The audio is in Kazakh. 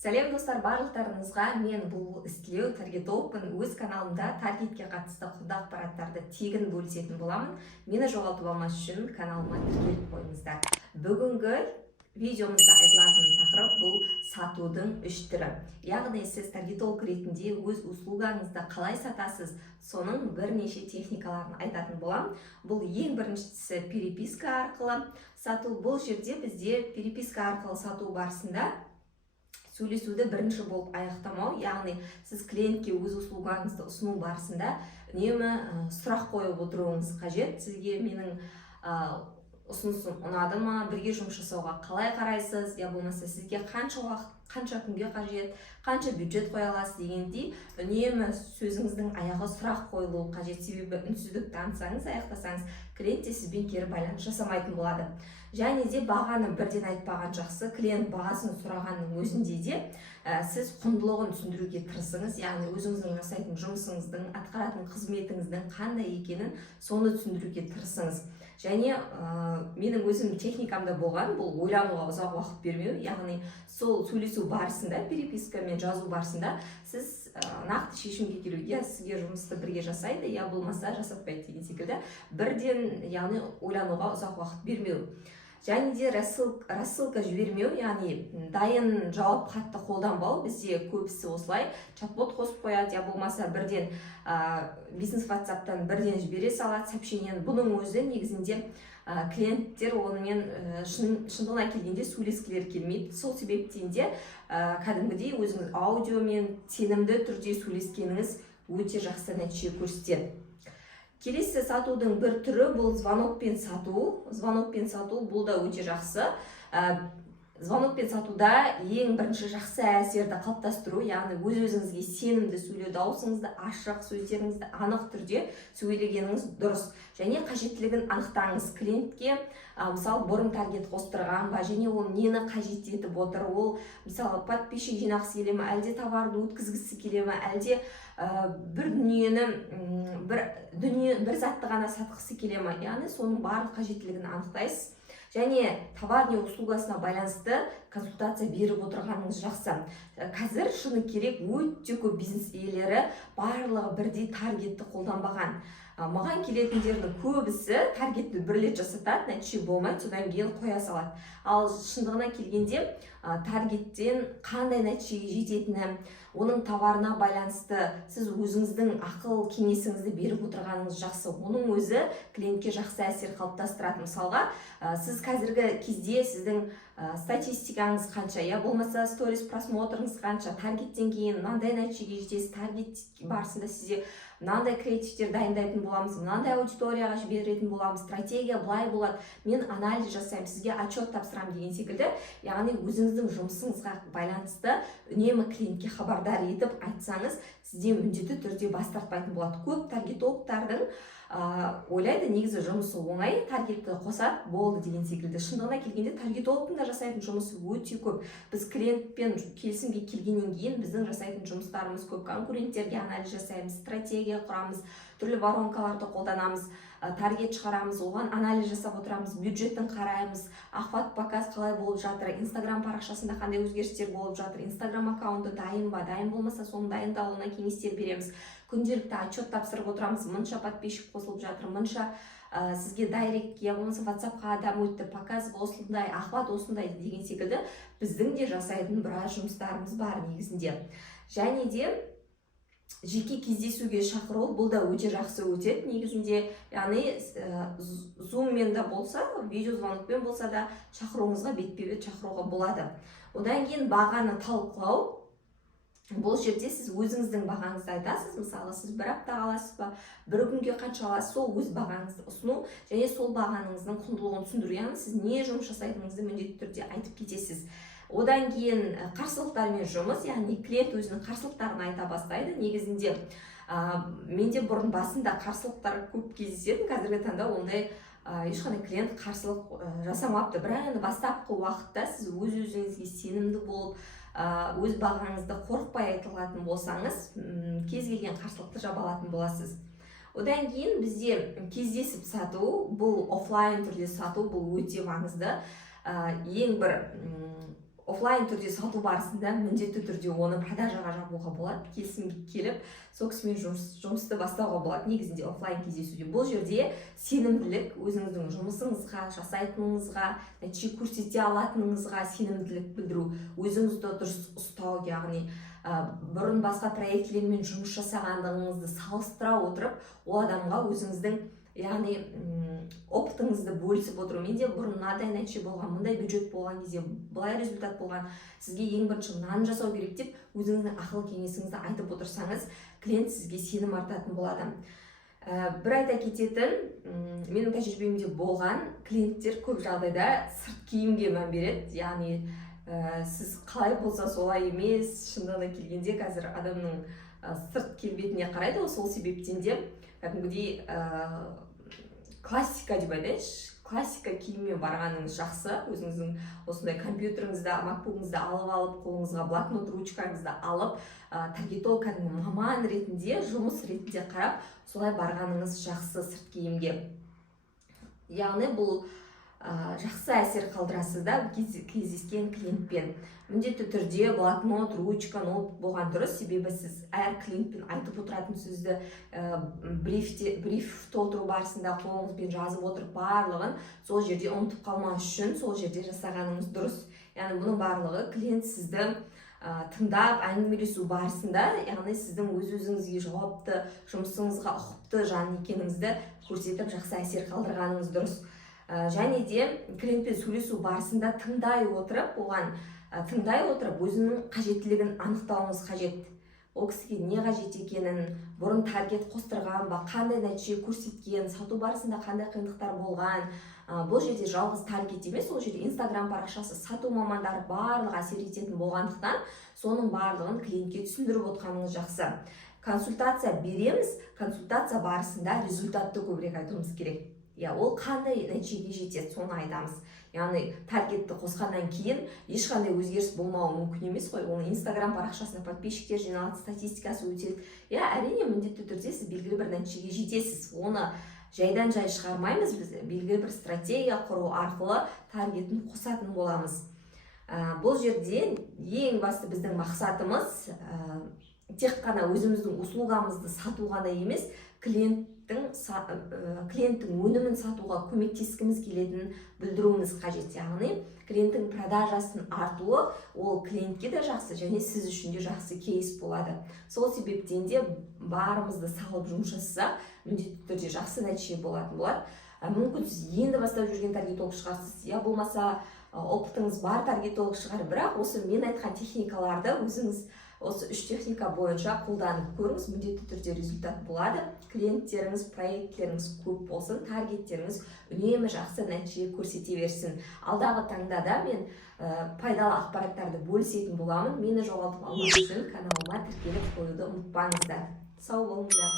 Сәлем достар, барлықтарыңызға мен бұл істілеу таргетологпын. Өз каналымда таргетке қатысты құнды ақпараттарды тегін бөлісетін боламын. Мені жоғалтып алмас үшін каналыма тіркеліп қойыңыздар. Бүгінгі видеомызда айтылатын тақырып бұл сатудың 3 түрі. Яғни сіз таргетолог ретінде өз услугаңызды қалай сатасыз, соның бірнеше техникаларын айтатын боламын. Бұл ең біріншісі переписка арқылы сату. Бұл жерде бізде переписка арқылы сату барысында сөйлесуді бірінші болып аяқтамау, яғни сіз клиентке өз услугаңызды ұсыну барысында үнемі сұрақ қойып отыруыңыз қажет. Сізге менің ұсынысым ұнады ма, бірге жұмыс жасауға қалай қарайсыз, я болмаса сізге қанша уақыт, қанша күнге қажет, қанша бюджет қоя аласыз дегендей үнемі сөзіңіздің аяғы сұрақ қойылуы қажет. Себебі үнсіздік танысаңыз, аяқтасаңыз, клиент те сізбен кері байланыс жасамайтын болады. Және де бағаны бірден айтпаған жақсы. Клиент бағасын сұрағанның өзінде де сіз құндылығын түсіндіруге тырысыңыз. Яғни өзіңіздің жасайтын жұмысыңыздың, атқаратын қызметіңіздің қандай екенін соны түсіндіруге тырысыңыз. Және менің өзім техникамда болған, бұл ойлануға ұзақ уақыт бермеу. Яғни сол сөйлесу барысында, перепискамен жазу барысында сіз нақты шешімге келуге, сізге жұмысты бірге жасайды, я болмаса жасатпайды деген секілді бірден, яғни ойлануға ұзақ уақыт бермеу. Және де рассылка жібермеу, яғни дайын жауап хатты қолданбау. Бізде көбісі осылай чат-бот қосып қояды, я болмаса бірден бизнес WhatsApp-тан бірден жібере салады сообщениені. Бұның өзі негізінде клиенттер онымен шындығына келгенде сөйлескілері келмейді. Сол себептен де кәдімгідей өзіңіз аудиомен сенімді түрде сөйлескеніңіз өте жақсы нәтиже көрсетеді. Келесі сатудың бір түрі бұл звонокпен сату. Звонокпен сату бұл да өте жақсы. Звонокпен сатуда ең бірінші жақсы әсерді қалыптастыру, яғни өз-өзіңізге сенімді сөйлеу, даусыңызды ашық, сөздеріңізді анық түрде сөйлегеніңіз дұрыс. Және қажеттілігін анықтаңыз. Клиентке мысалы бұрын таргет қостырған ба, және ол нені қажет етіп отыр, ол мысалы подписчик жинақсы келе ме, әлде товарды өткізгісі келе ме, әлде бір затты ғана сатқысы келе ме, яғни соның барлық қажеттілігін анықтайсыз. Және товар не услугасына байланысты консультация беріп отырғаныңыз жақсы. Қазір шыны керек өте көп бизнес иелері барлығы бірдей таргетті қолданбаған. Маған келетіндердің көбісі таргетті бір рет жасатады, нәтиже болмайды, содан кейін қоя салады. Ал шындығына келгенде таргеттен қандай нәтижеге жететіні, оның товарына байланысты сіз өзіңіздің ақыл кеңесіңізді беріп отырғаныңыз жақсы. Оның өзі клиентке жақсы әсер қалыптастырады. Мысалға, сіз қазіргі кезде сіздің статистикаңыз қанша, я болмаса сторис просмотрыңыз қанша, таргеттен кейін мынандай нәтижеге жетесіз, таргет барысында сізде мынандай креативтер дайындайтын боламыз, мынандай аудиторияға жіберетін боламыз, стратегия былай болады, мен анализ жасаймын, сізге отчет тапсырамын деген секілді. Яғни өзіңіздің жұмысыңызға байланысты үнемі клиентке хабардар етіп айтсаңыз, сізден міндетті түрде бас тартпайтын болады. Көп таргетологтардың ойлайды, негізі жұмысы оңай, таргетті қосады, болды деген секілді. Шындығына келгенде таргетологтың да жасайтын жұмысы өте көп. Біз клиентпен келісімге келгеннен кейін біздің жасайтын жұмыстарымыз көп. Конкуренттерге анализ жасаймыз, стратегия құрамыз, түрлі воронкаларды қолданамыз, таргет шығарамыз, оған анализ жасап отырамыз, бюджетін қараймыз, охват показ қалай болып жатыр, Instagram парақшасында қандай өзгерістер болып жатыр, Instagram аккаунты дайын ба, дайын болмаса соның дайындалуына кеңестер береміз. Күнделікті отчет тапсырып отырамыз, мұнша подписчик қосылып жатыр, мұнша сізге дайрект, я болмаса WhatsApp-қа адам өтті, показ осындай, охват осындай деген секілді біздің де жасайтын біраз жұмыстарымыз бар негізінде. Және де жеке кездесуге шақыру, бұл да өте жақсы өтеді негізінде. Яғни зуммен да болса, видеозвонокпен болса да шақыруыңызға бетпе-бет шақыруға болады. Одан кейін бағаны талқылау. Бұл жерде сіз өзіңіздің бағаңызды айтасыз. Мысалы, сіз бір аптаға аласыз ба, бір күнге қанша аласыз, сол өз бағаңызды ұсыну және сол бағаңыздың құндылығын түсіндіру. Яғни сіз не жұмыс жасайтыныңызды міндетті түрде айтып кетесіз. Одан кейін қарсылықтармен жұмыс, яғни клиент өзінің қарсылықтарын айта бастайды. Негізінде менде бұрын басында қарсылықтар көп кездесетін, қазіргі таңда ондай ешқандай клиент қарсылық жасамапты. Бірақ енді бастапқы уақытта сіз өз-өзіңізге сенімді болып, өз бағаңызды қорықпай айтылатын болсаңыз, кез келген қарсылықты жаба алатын боласыз. Одан кейін бізде кездесіп сату, бұл офлайн түрде сату, бұл өте маңызды. Ең бір офлайн түрде сату барысында міндетті түрде оны продажаға жабуға болады, келісімге келіп сол кісімен жұмысты бастауға болады. Негізінде офлайн кездесуде бұл жерде сенімділік, өзіңіздің жұмысыңызға, жасайтыныңызға, нәтиже көрсете алатыныңызға сенімділік білдіру, өзіңізді дұрыс ұстау, яғни бұрын басқа проектілермен жұмыс жасағандығыңызды салыстыра отырып, ол адамға өзіңіздің яғни опытыңызды бөлісіп отыру. Менде бұрын мынадай нәтиже болған, мындай бюджет болған кезде былай результат болған, сізге ең бірінші мынаны жасау керек деп өзіңіздің ақыл кеңесіңізді айтып отырсаңыз, клиент сізге сенім артатын болады. Бір айта кететін, менің тәжірибемде болған, клиенттер көп жағдайда сырт киімге мән береді. Яғни сіз қалай болса солай емес, шындығына келгенде қазір адамның сырт келбетіне қарайды. Сол себептен де кәдімгідей классика деп айтайыншы, классика киіммен барғаныңыз жақсы. Өзіңіздің осындай компьютеріңізді, макбугыңызды алып, қолыңызға блокнот, ручкаңызды алып, таргетолог кәдімгі маман ретінде, жұмыс ретінде қарап, солай барғаныңыз жақсы сырт киімге. Яғни бұл жақсы әсер қалдырасыз да кездескен клиентпен. Міндетті түрде блокнот, ручка, ноут болған дұрыс, себебі сіз әр клиентпен айтып отыратын сөзді бриф толтыру барысында қолыңызбен жазып отырып барлығын сол жерде ұмытып қалмас үшін сол жерде жасағаныңыз дұрыс. Яғни бұның барлығы клиент сізді тыңдап әңгімелесу барысында, яғни сіздің өз-өзіңізге жауапты, жұмысыңызға ұқыпты жан екеніңізді көрсетіп жақсы әсер қалдырғаныңыз дұрыс. Және де клиентпен сөйлесу барысында тыңдай отырып өзінің қажеттілігін анықтауыңыз қажет. Ол кісіге не қажет екенін, бұрын таргет қостырған ба, қандай нәтиже көрсеткен, сату барысында қандай қиындықтар болған. Бұл жерде жалғыз таргет емес, ол жерде Instagram парақшасы, сату мамандары барлығы әсер ететін болғандықтан, соның барлығын клиентке түсіндіріп отқаныңыз жақсы. Консультация береміз, консультация барысында результатты көбірек айтуымыз керек. Ол қандай нәтижеге жетеді, соны айтамыз. Яғни таргетті қосқаннан кейін ешқандай өзгеріс болмауы мүмкін емес қой. Оның Instagram парақшасына подписчиктер жиналады, статистикасы өтеді. Әрине міндетті түрде сіз белгілі бір нәтижеге жетесіз. Оны жайдан жай шығармаймыз, біз белгілі бір стратегия құру арқылы таргетін қосатын боламыз. Бұл жерде ең басты біздің мақсатымыз тек қана өзіміздің услугамызды сату ғана емес, клиенттің өнімін сатуға көмектескіміз келетінін білдіруіміз қажет. Яғни клиенттің продажасын артуы ол клиентке де жақсы, және сіз үшін де жақсы кейс болады. Сол себептен де барымызды салып жұмыс жасасақ, міндетті түрде жақсы нәтиже болатын болады. Мүмкін сіз енді бастап жүрген таргетолог шығарсыз, я болмаса опытыңыз бар таргетолог шығар, бірақ осы мен айтқан техникаларды өзіңіз осы 3 техника бойынша қолданып көріңіз, міндетті түрде результат болады. Клиенттеріңіз, проекттеріңіз көп болсын, таргеттеріңіз үнемі жақсы нәтиже көрсете берсін. Алдағы таңда да мен пайдалы ақпараттарды бөлісетін боламын. Мені жоғалтып алмас үшін каналыма тіркеліп қоюды ұмытпаңыздар. Сау болыңыздар.